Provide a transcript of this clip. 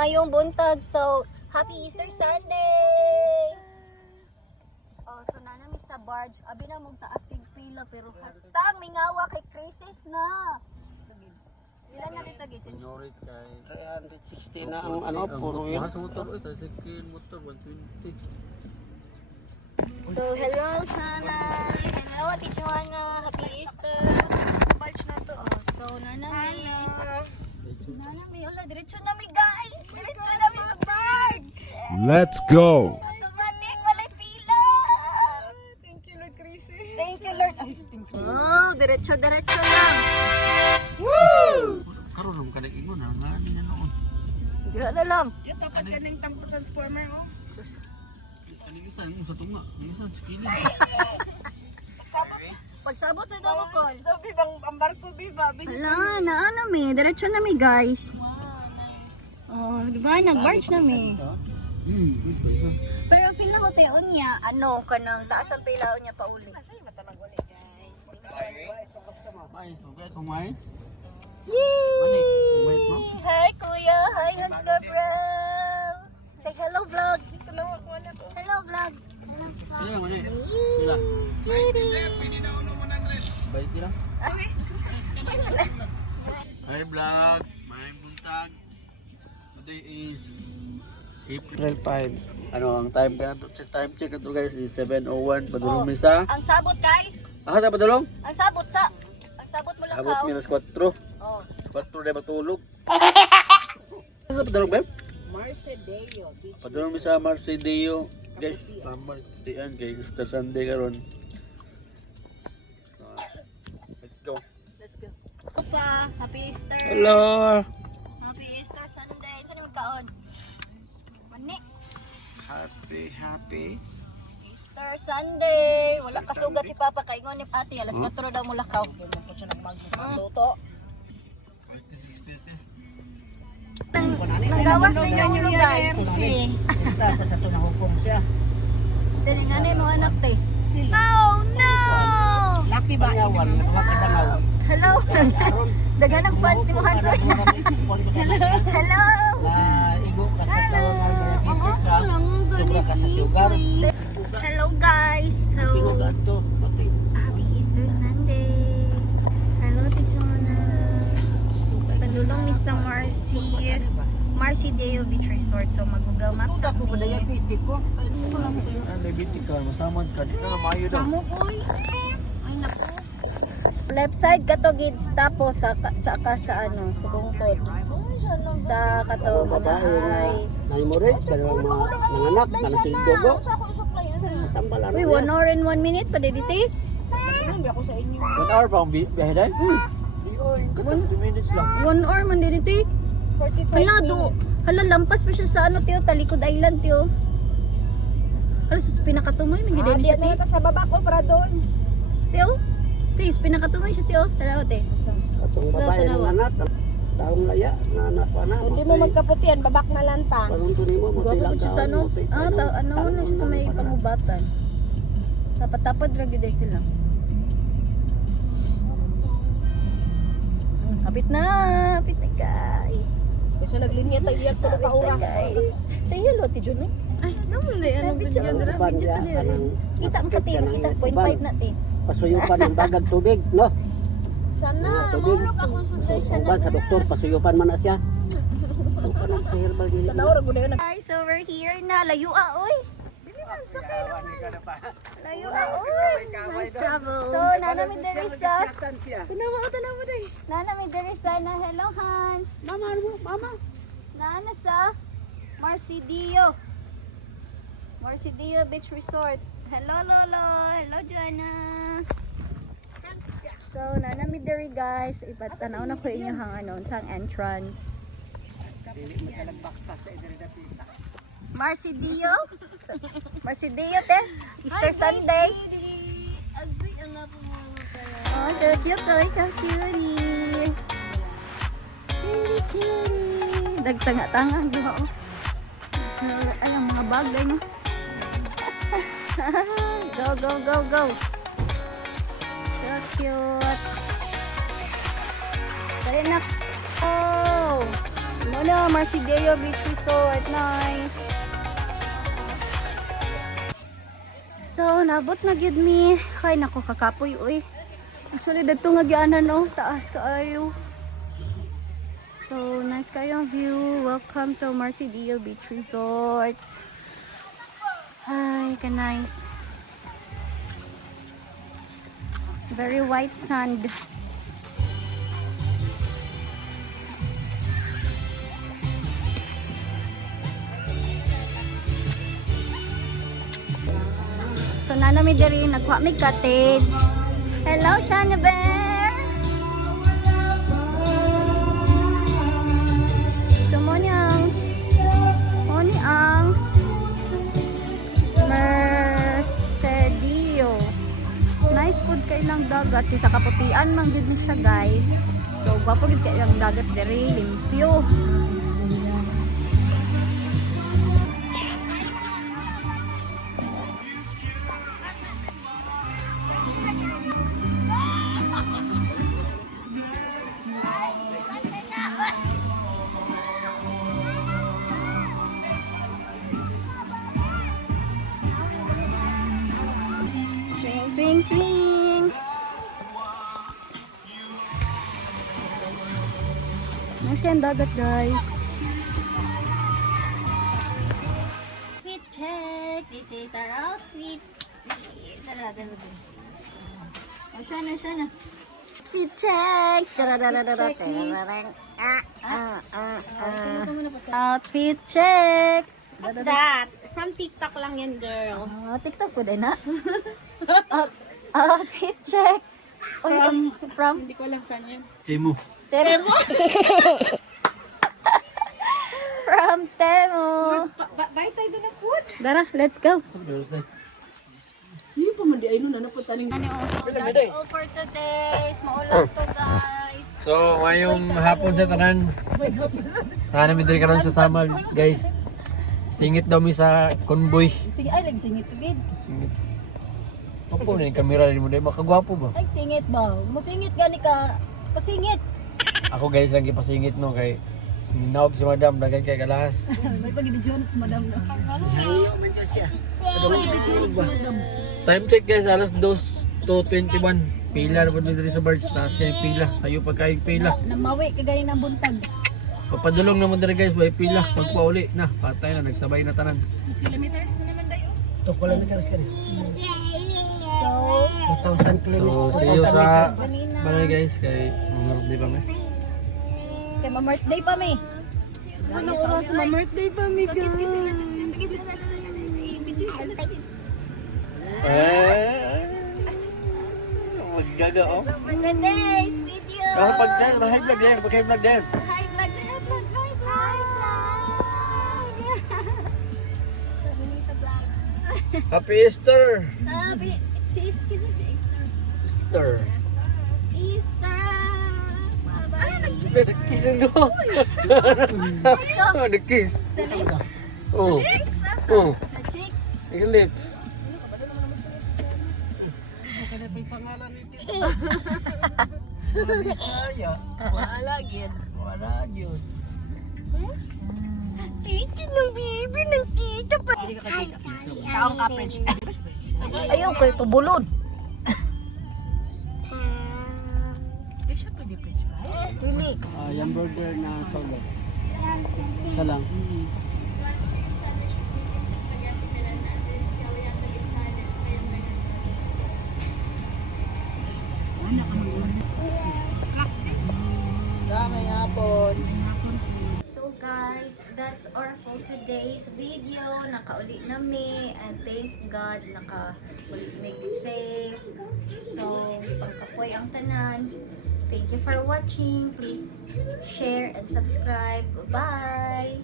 mayong buntag. So, happy Easter Sunday! Oh, so na namin sa barge. Abi na mong taas kay pila pero hastang mingawa kay crisis na. Ilan na dito gids? Ignorate kay 360 na ang ano, puro yun. Mahal sa motor, sa second motor 120. So, hello Sana. Hello Ate Joanna. Happy Easter. Barge na to. Oh, so na namin. Na namin. Wala, diretso namin guys. Diretso namin sa barge. Let's go! Automatic, walay pila. Thank you, Lord Chrissy. Thank you Lord. Ay, thank you. Oh, diretso lang. Karon rum kada ingon na ngani na noon. Hindi na lang. Yung tapat ka ng transformer, oh. Ani isa yung sa tunga, yung isa sa kilid. Pagsabot sa daw ko. Daw, bibang ang barko, biba. Wala, naano mi. Diretso na mi guys. Oh, di ba? Nag-barge na mi. Pero feel lang ko tayo niya, ano, kanang taas ang pilaon niya pauli. Masaya matanag ulit, guys. Mais, okay kung mais. Yay! Wait mo. Hi Kuya! Hi Hans Gabriel! Say hello vlog! Ito lang ako, anak ko. Hello vlog! Kaya mo ni. Pila. Balik kila. Hi vlog, may buntag. Today is April 5. ano ang time pa nato time check nato guys is 7:01 padulong mi sa. Ang sabot kay? Sa padulong? Ang sabot sa? Ang sabot mo lang Abot kao? minus 4. Oh. 4 na matulog. Sa padulong ba? Marcedeo. Padulong mi sa Marcedeo. Guys, summer diyan kay Easter Sunday karon. Let's go. Let's go. Opa, happy Easter! Hello! Happy Easter Sunday! Saan yung magkaon? Mani! Happy. Easter Sunday! Wala kasugat si Papa kay ngon ni Ate. Alas 4 daw mo lakaw. Ako siya nagmagluto. This. Nanggawas na niyo ulo guys. Tapos ito nahukom siya. Dali nga na yung mga anak te. Oh no! Lucky ba? Panyawan, nagwakitanaw. Hello! Dagan ng fans ni mo Hanso. Hello! Na igo ka sa tawag nga diabetes ka, sobra ka sa sugar. Hello guys! So, Tingog ato, pati. happy Easter Sunday! Hello Tichona! Sa padulong ni sa Marcy Deo Beach Resort. So, mag-Google Maps Ako ba kami. diabetes ko? Ang diabetic ka, masamad ka. Di na mayo daw. Left side kato gids tapos sa ano, sa bungtod. Sa kato Babae na hemorrhage, kaya nanganak, nanasildogo. Tambal Uy, 1 hour and 1 minute pa dito. Hindi ako sa inyo. 1 hour pa ang biyahe dahil? Di oy, 2 minutes lang. 1 hour man dito. 45 Hala, lampas pa siya sa ano, tiyo, Talikod Island, tiyo. Hala, sa pinakatumoy, may gidin siya, tiyo. Diyan na sa baba ko para doon. Tiyo, tiyo, pinakatumoy siya, tiyo. Tara, te. Atong babae nanganak, taong laya, nanak pa na. Hindi mo magkaputian, babak na lang ta. Parang tuloy mo, Gwapo po siya sa ano, ano na siya sa may pangubatan. Tapat-tapat, drag yun sila. Kapit na guys. Kasi naglinya tayo iyak tulog ka oras. Guys. Sa iyo, Loti Jun, eh. Ay, naman na yan. Picture na rin. Kita ang katim, kita 0.5 na, te. Pasuyupan ng bagag tubig, no? Sana, Tubig. mahulog ako sa Uban sa doktor, pasuyupan man na siya. Ang panang sa herbal nila. Tanawag mo na yun. Guys, so we're here na. Layo oy. Layo oy. Nice travel. So, nanami Derisa. Tanawa day. Nanami Derisa na hello Hans. Mama. Nana sa Marcedeo Beach Resort. Hello Lolo. Hello Joanna. So, nanami Deri guys. Ipatanaw na ko inyo hang ano, sang entrance. Marcedeo te. Easter Sunday. Agoy, ang nga po mga pala. Oh, so cute oh, ikaw cutie. Cutie. Dagtanga-tanga, di ba oh? So, ay, ang mga bagay no. Go. So cute. Kaya na. Oh, no Ano, Marsideo Beach Resort. Nice. So, nabot na gyud mi. Kay nako kakapoy uy. Actually dito nga gianan no, taas kaayo. So, nice kayo view. Welcome to Marsideo Beach Resort. Hi, ka nice. Very white sand. So nana mi diri nagkuha mi cottage. Hello Shana Bear. So mo ni ang Mercedio. Nice food kay lang dagat sa kaputian man gid ni siya guys. So gwapo gid kay lang dagat diri, limpyo. Swing, swing, swing. Nice kayang dagat, guys. Fit check. This is our outfit. Tara, tara, tara. O, siya na. Fit check. Outfit check. What's that? From TikTok lang yan, girl. TikTok ko din na. Outfit check. From? Hindi ko lang saan yun. Timo. Temo. From Temo. Buy tayo doon ng food. Dara, let's go. Sige pa man di ay nun, napunta ning So that's all for today. Maulan to guys. So, ngayong hapon sa tanan. Namin diri karon sa Samal, guys. Singit daw mi sa convoy. Sige, ay, singit to gid. Singit. Opo na yung kamera mo dahil makagwapo ba? Ay, singit ba? Musingit gani ka. Pasingit. Ako guys, lagi pasingit no kay minawag si madam, dagan kay kalas. May pag-idijunot si madam. May pag-idijunot si madam. Time check guys, alas 2:21. Pila na po dito sa birds, taas kayo pila. Sayo pagkain pila. Namawi kagaya ng buntag. Papadulong naman dito guys, may pila. Pagpauli na, patay na, nagsabay na tanan. kilometers na naman tayo. 2 kilometers ka rin. So, 2,000 kilometers. So, see you sa balay guys, kay birthday pa may. kay ma-birthday pa mi. Anong oras ma-birthday pa, mi guys? Maggaga oh. So for today's video. Pag-vlog yan, pag-vlog yan. Hi vlog, hi vlog. Happy Easter! Happy si Easter. Easter! Easter. Nag-kiss mo! Nag-kiss! Sa lips. Oh! Oh! Sa cheeks. Yung lips! Wala gid. Wala yun! Titi ng bibi ng tita pa. Kaong ka French. Ayaw kay tubulod. Siya to di French fries. Dili. Yung burger na solo. Isa lang. Dami hapon. So guys, that's all for today's video. Nakauli nami and thank God nakauli make safe. So, pangkapoy ang tanan. Thank you for watching. Please share and subscribe. Bye!